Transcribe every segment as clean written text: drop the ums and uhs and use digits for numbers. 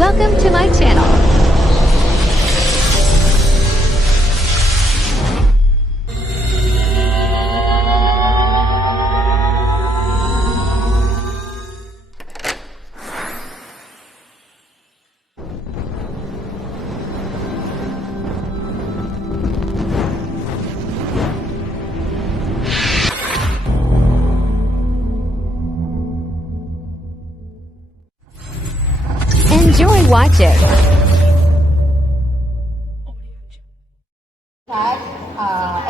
Welcome to my channel. Enjoy watching.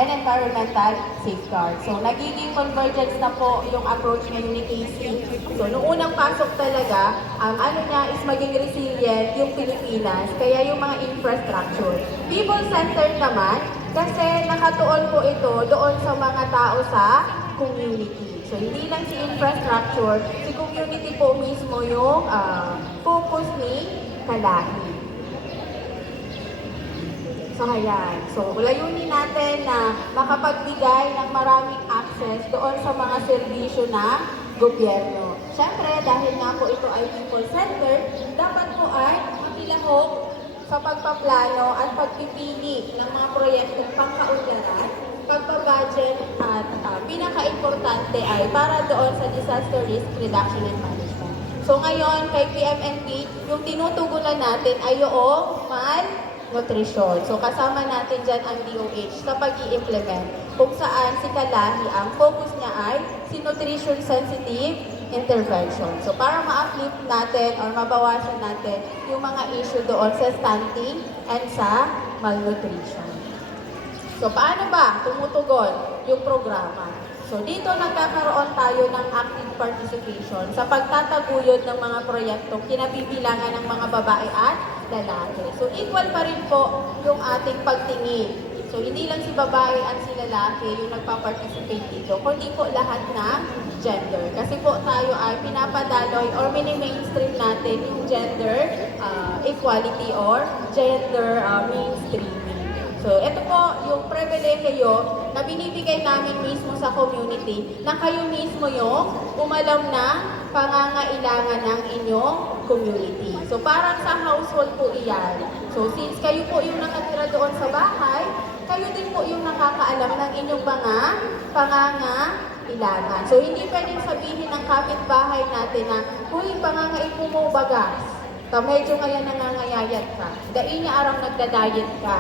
And environmental safeguard. So, nagiging convergence na po yung approach ngayon ni KC. So, nung unang pasok talaga, ano niya is maging resilient yung Pilipinas, kaya yung mga infrastructure. People-centered naman, kasi nakatuon po ito doon sa mga tao sa community. So, hindi lang si infrastructure, si community po mismo yung focus ni Kalahi. So, ayan. So, layunin natin na makapagbigay ng maraming access doon sa mga serbisyo ng gobyerno. Siyempre, dahil nga po ito ay people-centered, dapat po ay makilahok sa pagpaplano at pagpipili ng mga proyektong pangkaunlaran, pagpabudget at pinaka-importante ay para doon sa disaster risk reduction and management. So, ngayon, kay PMNP, yung tinutugunan natin ay yung malnutrition. So, kasama natin dyan ang DOH sa pag-i-implement kung saan si Kalahi, ang focus niya ay si nutrition sensitive intervention. So, para ma-uplift natin or mabawasan natin yung mga issue doon sa stunting and sa malnutrition. So, paano ba tumutugon yung programa? So, dito nagkakaroon tayo ng active participation sa pagtataguyod ng mga proyektong kinabibilangan ng mga babae at lalaki. So, equal pa rin po yung ating pagtingin. So, hindi lang si babae at si lalaki yung nagpa-participate dito, kundi po lahat ng gender. Kasi po tayo ay pinapadaloy or mini-mainstream natin yung gender equality or gender mainstreaming. So, ito po yung pribilehiyo na binibigay namin mismo sa community na kayo mismo yung umalam na pangangailangan ng inyong community. So, parang sa household po iyan. So, since kayo po yung nakatira doon sa bahay, kayo din po yung nakakaalam ng inyong mga pangangailangan. So, hindi pwedeng sabihin ng kapitbahay natin na, huy, pangangaipo mo bagas. Medyo ngayon nangangayayat ka. Dahil niya arang nagda-diet ka.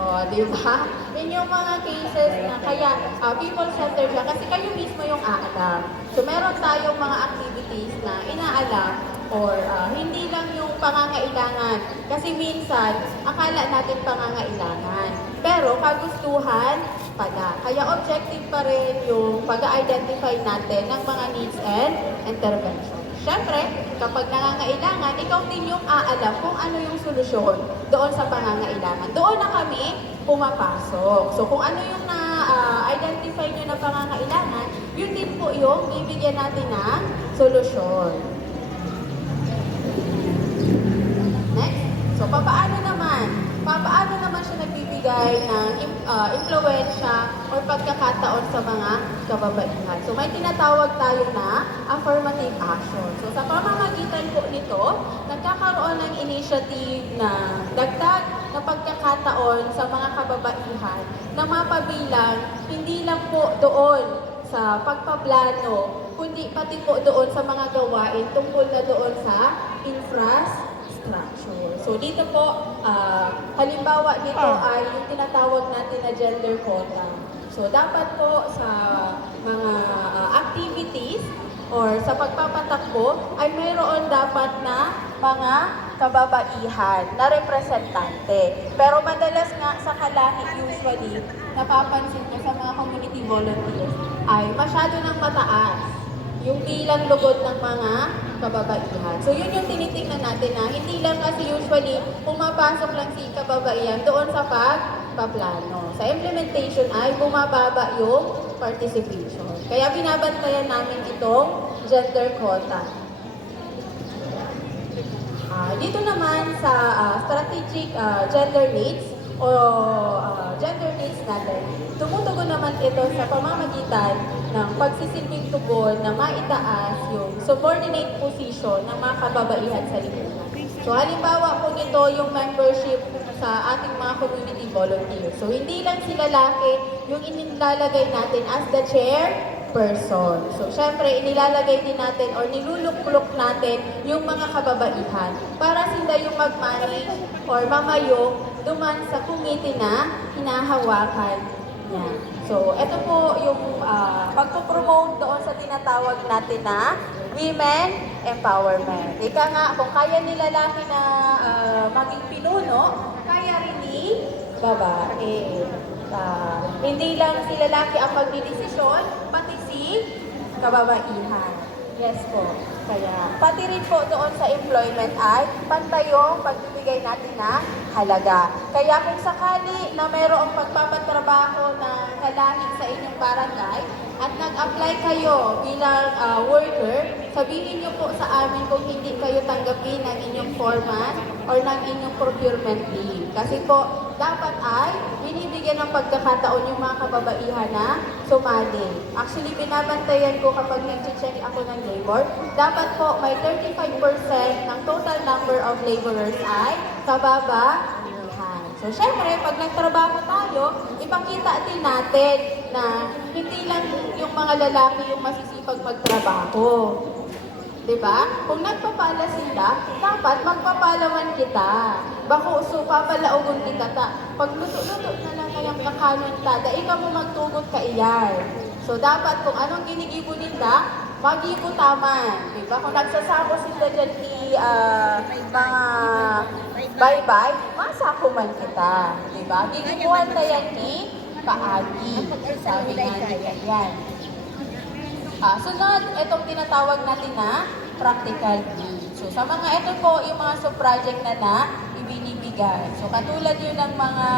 O, di ba? Yun yung mga cases na kaya people-centered siya kasi kayo mismo yung aalam. So, meron tayong mga activities na inaalam or hindi lang yung pangangailangan. Kasi minsan, akala natin pangangailangan. Pero kagustuhan pala. Kaya objective pa rin yung pag-identify natin ng mga needs and intervention. Siyempre, kapag nangangailangan, ikaw din yung aalam kung ano yung solusyon doon sa pangangailangan. Doon na kami pumapasok. So, kung ano yung na-identify nyo na pangangailangan, yun din po yung bibigyan natin ng solusyon. Next. So, papaano naman siya nagbibigay ng impluwensya o pagkakataon sa mga kababaihan. So, may tinatawag tayo na affirmative action. So, sa pamamagitan po nito, nagkakaroon ng initiative na dagdag na pagkakataon sa mga kababaihan na mapabilang hindi lang po doon sa pagpaplano, kundi pati po doon sa mga gawain tungkol na doon sa infrastructure. So dito po, halimbawa dito ay yung tinatawag natin na gender quota. So dapat po sa mga activities or sa pagpapatakbo ay mayroon dapat na mga kababaihan na representante. Pero madalas nga sa Kalahi usually, napapansin ko sa mga community volunteers ay masyado ng mataas yung bilang lugod ng mga kababaihan. So yun yung tinitingnan natin na hindi lang kasi usually pumapasok lang si kababaihan doon sa pagpaplano. Sa implementation ay bumababa yung participation. Kaya binabantayan namin itong gender quota. Dito naman sa strategic gender needs o gender needs natin, tumutugon naman ito sa pamamagitan ng pagsisilbing tugon na maitaas yung subordinate position ng mga kababaihan sa lipunan. So halimbawa po nito yung membership sa ating mga community volunteers. So hindi lang si lalaki yung inilalagay natin as the chairperson. So syempre inilalagay din natin or niluluklok natin yung mga kababaihan para sila yung mag-manage or mamayo duman sa committee na hinahawakan niya. So ito po yung pagpo-promote doon sa tinatawag natin na women empowerment. Ika nga, kung kaya ni lalaki na maging pinuno, kaya rin ni babae. Hindi lang si lalaki ang magdidesisyon, pati si kababaihan. Yes po. Kaya, pati rin po doon sa employment ay pantay yung pagbibigay natin na halaga. Kaya kung sakali na mayroong pagpapatrabaho na kalahing sa inyong barangay at nag-apply kayo bilang worker, sabihin niyo po sa amin kung hindi kayo tanggapin ng inyong foreman or ng inyong procurement lead. Kasi po, dapat ay binibigyan ng pagkakataon yung mga kababaihan na sumali. Actually, binabantayan ko kapag nag-check ako ng labor, dapat po may 35% ng total number of laborers ay kababaihan. So, syempre, pag nagtrabaho tayo, ipakita din natin na hindi lang yung mga lalaki yung masisipag magtrabaho. Diba? Kung nagpapala sila, dapat magpapalawan kita. Bako, so papalaugon kita ta. Pag luto-luto na lang kayang kakanon ta, da ikaw mo magtugot ka iyan. So, dapat kung anong ginigibo nila, magibo taman. Diba? Kung nagsasako sila dyan mga bye-bye, masakuman kita. Diba? Gigibuhan tayo ni paagi. Sabi nga nila yan. Sunod, itong tinatawag natin na practical needs. So, sa mga ito po, yung mga sub-project na ibinibigay. So, katulad yun ng mga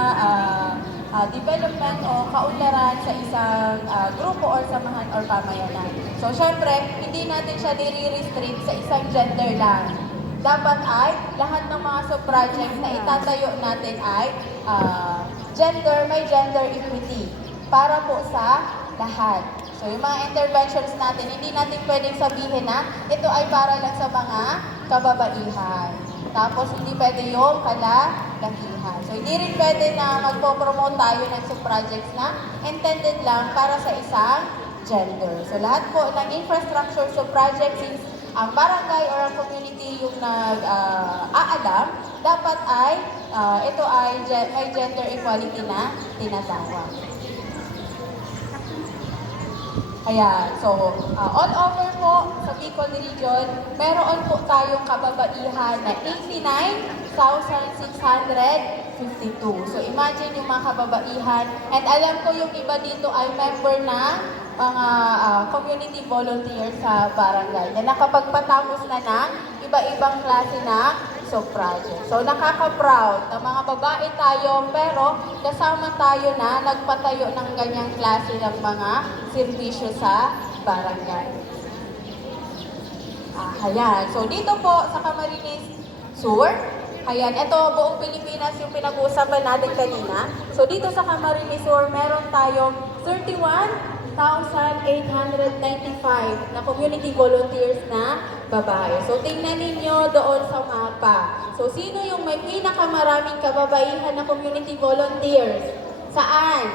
development o kaunlaran sa isang grupo or samahan or pamayanan. So, syempre, hindi natin siya nire-restrict sa isang gender lang. Dapat ay lahat ng mga sub-projects na itatayo natin ay may gender equity para po sa lahat. So, yung mga interventions natin, hindi natin pwedeng sabihin na ito ay para lang sa mga kababaihan. Tapos, hindi pwede yung kalalakihan. So, hindi rin pwede na magpo-promote tayo ng sub-projects na intended lang para sa isang gender. So, lahat po ng infrastructure sub-projects, since ang barangay or ang community yung nag-aalam, dapat ay ito ay may gender equality na tinatawag. Ayan, so all over po sa Bicol Region, meron po tayong kababaihan na 89,652. So imagine yung mga kababaihan, and alam ko yung iba dito ay member ng mga community volunteers sa barangay na nakapagpatapos na ng iba-ibang klase na sub-project. So nakaka-proud na mga babae tayo, pero kasama tayo na nagpatayo ng ganyang klase ng mga serbisyo sa barangay. Ayan. So dito po sa Camarines Sur, ayan, ito buong Pilipinas yung pinag-uusapan natin kanina. So dito sa Camarines Sur, meron tayong 31,895 na community volunteers na babae. So, tingnan ninyo doon sa mapa. So, sino yung may pinakamaraming kababaihan na community volunteers? Saan?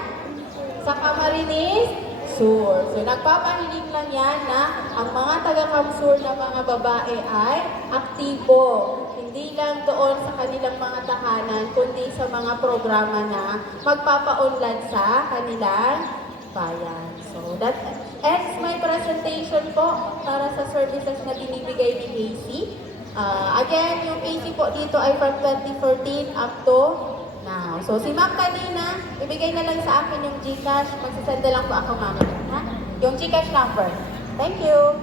Sa Camarines Sur. So, nagpapahiling lang yan na ang mga taga-Camsur na mga babae ay aktibo. Hindi lang doon sa kanilang mga tahanan, kundi sa mga programa na magpapaunlad sa kanilang bayan. So, that ends my presentation po para sa services na binibigay ni AC. Again, yung AC po dito ay from 2014 up to now. So, si Ma'am kanina, ibigay na lang sa akin yung GCash. Magsasenda lang po ako mamaya. Ha? Yung GCash number. Thank you.